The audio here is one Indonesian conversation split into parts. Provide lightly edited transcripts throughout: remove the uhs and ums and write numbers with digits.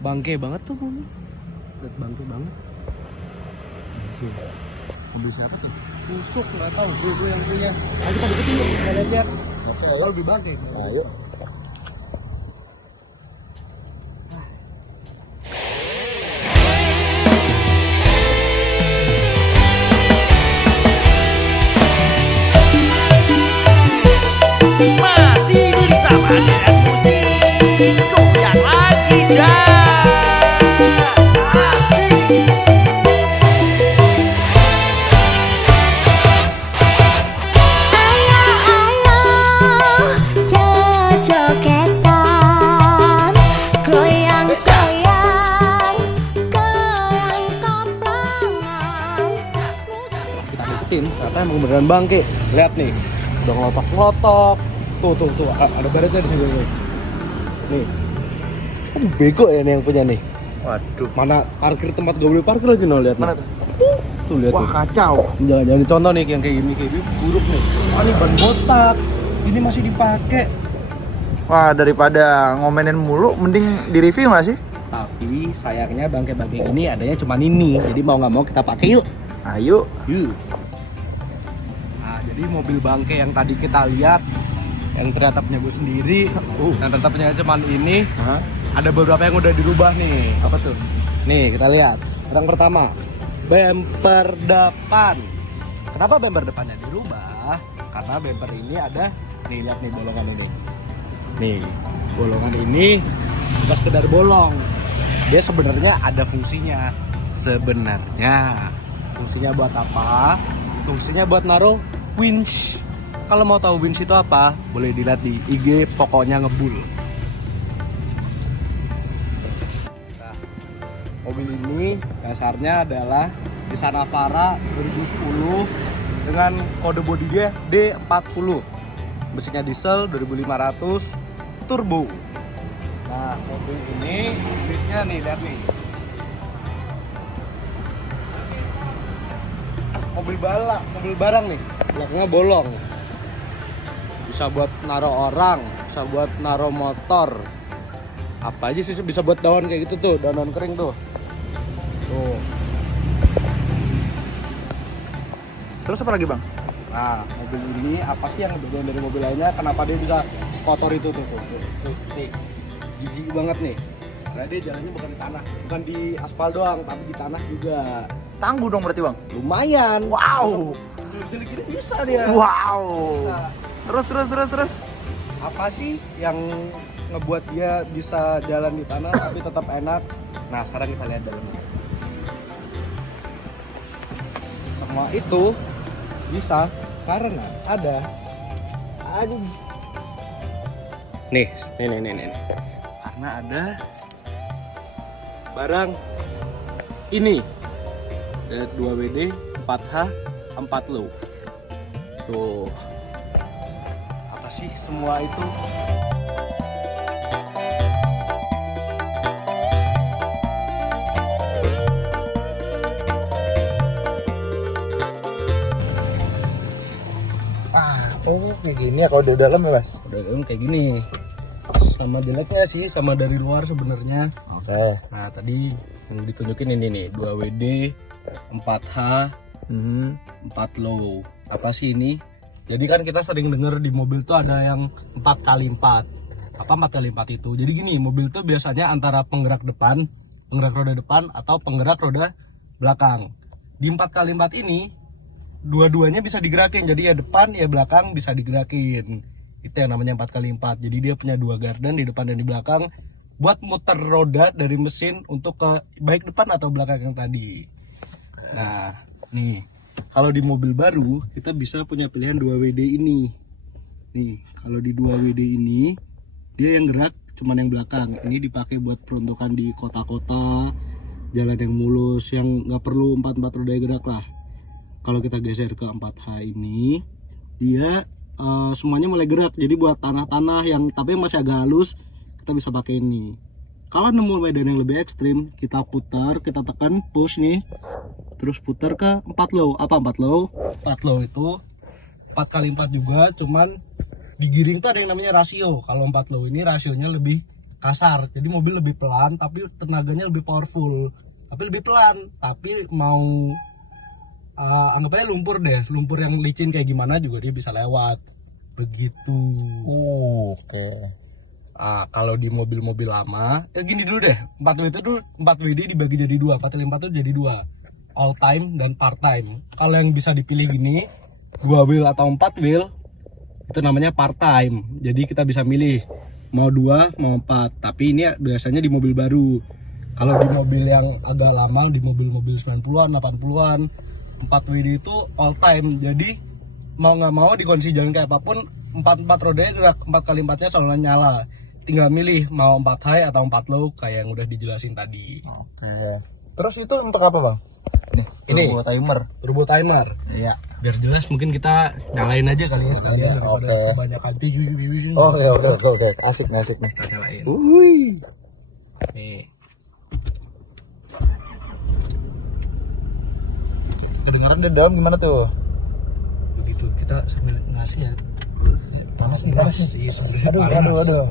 Bangke banget tuh mobil. Lihat bangke banget. Bangke. Mobil siapa tuh? Tusuk nggak tahu. Gue yang punya. Ayo kita deketin yuk. Kita lihat. Oke, lebih bangke. Ayo. Masih bersama dengan musik goyang lagi dah. Asik. Ayo ayo joget-jogetan, goyang-goyang, goyang koplangan. Kita deketin. Ternyata emang beneran bangke. Lihat nih. Udah ngelotok-ngelotok. Tuh. Ada baretnya di sini nih. Nih. Kan bego ya nih yang punya nih. Waduh. Mana parkir tempat gak boleh parkir lagi no, lihat. Mana nih. tuh? Tuh lihat Wah, tuh. kacau. Jangan dicontoh nih yang kayak gini buruk nih. Ah ini ban botak. Ini masih dipakai. Wah, daripada ngomenin mulu mending di-review nggak sih? Tapi sayangnya bangke-bangke ini adanya cuma ini. Jadi mau nggak mau kita pakai yuk. Ayo. Yuk. Nah, jadi mobil bangke yang tadi kita lihat yang ternyata punya gue sendiri, yang tetap punya cuma ini. Hah? Ada beberapa yang udah dirubah nih. Apa tuh? Nih kita lihat. Yang pertama, bumper depan. Kenapa bumper depannya dirubah? Karena bumper ini ada, nih lihat nih bolongan ini. Nih, bolongan ini bukan sekedar bolong. Dia sebenarnya ada fungsinya. Fungsinya buat apa? Fungsinya buat naruh winch. Kalau mau tahu winch itu apa, boleh dilihat di IG pokoknya ngebul. Nah, mobil ini dasarnya adalah Nissan Navara 2010 dengan kode bodinya D40. Mesinnya diesel 2500 turbo. Nah, mobil ini bisnya nih, lihat nih. Mobil barang nih. Belakangnya bolong. Bisa buat naro orang, bisa buat naro motor. Apa aja sih bisa buat daun kayak gitu tuh, daun kering tuh. Tuh. Terus apa lagi, Bang? Nah, mobil ini apa sih yang berbeda dari mobil lainnya? Kenapa dia bisa sekotor itu tuh? Nih, jijik banget nih. Karena dia jalannya bukan di tanah, bukan di aspal doang, tapi di tanah juga. Tangguh dong berarti, Bang. Lumayan. Wow. Gini bisa dia. Wow. Bisa. Terus. Apa sih yang ngebuat dia bisa jalan di tanah tapi tetap enak? Nah, sekarang kita lihat dalamnya. Semua itu bisa karena ada nih. Karena ada barang ini. 2WD, 4H, 4 low. Tuh. Apa sih semua itu? Oh, kayak gini ya kalau di dalam ya, Mas? Udah kayak gini. Sama jeleknya sih, sama dari luar sebenarnya. Oke. Nah, tadi yang ditunjukin ini nih, 2WD, 4H, 4 low. Apa sih ini? Jadi kan kita sering denger di mobil tuh ada yang 4x4. Apa 4x4 itu? Jadi gini, mobil tuh biasanya antara penggerak depan, penggerak roda depan, atau penggerak roda belakang. Di 4x4 ini, dua-duanya bisa digerakin. Jadi ya depan, ya belakang bisa digerakin. Itu yang namanya 4x4. Jadi dia punya 2 gardan di depan dan di belakang buat muter roda dari mesin untuk ke baik depan atau belakang yang tadi. Nah, nih. Kalau di mobil baru, kita bisa punya pilihan 2WD ini. Nih, kalau di 2WD ini, dia yang gerak cuman yang belakang. Ini dipakai buat peruntukan di kota-kota, jalan yang mulus, yang nggak perlu 4x4 roda gerak lah. Kalau kita geser ke 4H ini, dia semuanya mulai gerak. Jadi buat tanah-tanah yang tapi masih agak halus, kita bisa pakai ini. Kalau nemu medan yang lebih ekstrim, kita putar, kita tekan push nih, terus putar ke 4 low. Apa 4 low? 4 low itu 4x4 juga, cuman digiring tuh ada yang namanya rasio. Kalau 4 low ini rasionya lebih kasar. Jadi mobil lebih pelan tapi tenaganya lebih powerful. Tapi lebih pelan, tapi mau anggap aja lumpur deh, lumpur yang licin kayak gimana juga dia bisa lewat. Begitu. Oke. Kalau di mobil-mobil lama, gini dulu deh, 4WD dibagi jadi 2, 4x4 itu jadi 2, all time dan part time. Kalau yang bisa dipilih gini, 2 wheel atau 4 wheel, itu namanya part time. Jadi kita bisa milih mau 2, mau 4. Tapi ini biasanya di mobil baru. Kalau di mobil yang agak lama, di mobil-mobil 90-an, 80-an, 4WD itu all time. Jadi mau nggak mau di kondisi jalan kayak apapun, 4 rodanya gerak, 4x4-nya selalu nyala. Tinggal milih mau 4 high atau 4 low kayak yang udah dijelasin tadi. Oke. Terus itu untuk apa, Bang? Nih, Ini turbo timer. Iya. Biar jelas mungkin kita nyalain aja kali ya sekalian daripada Oke. kebanyakan Oh ya udah, oke. Asik nih. kita nyalain. Nih. Kedengeran di dalam gimana tuh? Begitu kita sambil ngasih ya. Panas nih. Iya, sebenarnya panas. Aduh.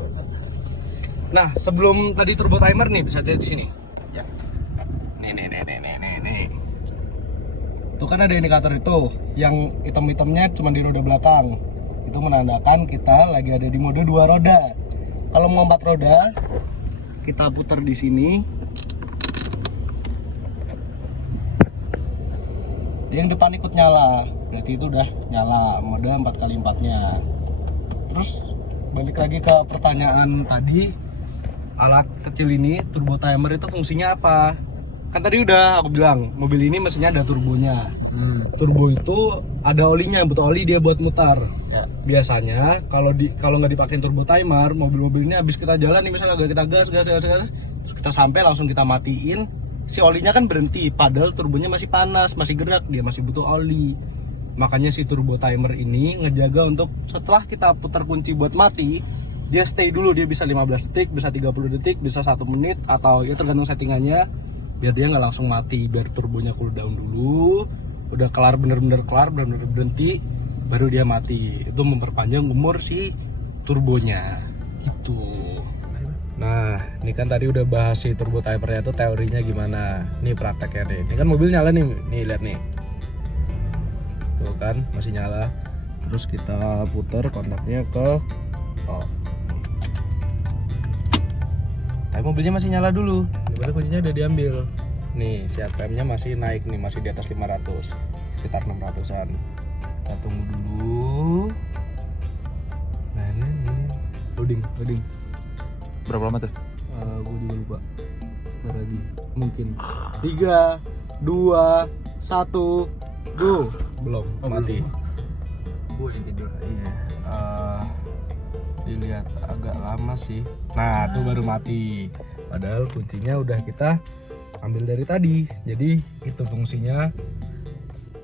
Nah, sebelum tadi turbo timer nih bisa lihat di sini. Ya. Nih. Tuh kan ada indikator itu, yang hitam-hitamnya cuma di roda belakang. Itu menandakan kita lagi ada di mode 2 roda. Kalau mau 4 roda, kita putar di sini. Yang depan ikut nyala, berarti itu udah nyala mode 4x4-nya. Terus balik lagi ke pertanyaan tadi, alat kecil ini turbo timer itu fungsinya apa? Kan tadi udah aku bilang mobil ini mesinnya ada turbonya. Turbo itu ada olinya, butuh oli dia buat mutar. Ya. Biasanya kalau nggak dipakein turbo timer, mobil-mobil ini habis kita jalan nih, misalnya kita gas, terus kita sampai langsung kita matiin, si olinya kan berhenti, padahal turbonya masih panas, masih gerak, dia masih butuh oli. Makanya si turbo timer ini ngejaga untuk setelah kita putar kunci buat mati, dia stay dulu, dia bisa 15 detik, bisa 30 detik, bisa 1 menit, atau ya tergantung settingannya, biar dia nggak langsung mati, biar turbonya cool down dulu, udah kelar, bener-bener berhenti, baru dia mati. Itu memperpanjang umur si turbonya gitu. Nah, ini kan tadi udah bahas si turbo timernya itu teorinya gimana. Nih prakteknya nih. Ini kan mobil nyala nih, lihat nih. Tuh kan masih nyala. Terus kita putar kontaknya ke off. Tapi mobilnya masih nyala dulu. Padahal kuncinya udah diambil. Nih, si RPM-nya masih naik nih, masih di atas 500. Sekitar 600-an. Kita tunggu dulu. Nah, ini loading. Berapa lama tuh? Gue juga lupa. Ntar lagi. Mungkin 3, 2, 1, go. Belum, mati. Gue yang tidur. Iya. Dilihat agak lama sih. Nah, tuh baru mati. Padahal kuncinya udah kita ambil dari tadi. Jadi itu fungsinya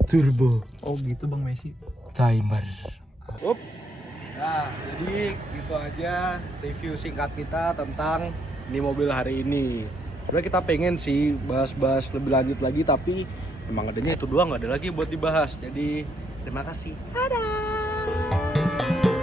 turbo Oh gitu Bang Messi. timer. Nah, jadi gitu aja review singkat kita tentang ini mobil hari ini. Sebenarnya kita pengen sih bahas-bahas lebih lanjut lagi, tapi emang adanya itu doang, nggak ada lagi buat dibahas. Jadi terima kasih. Dadah.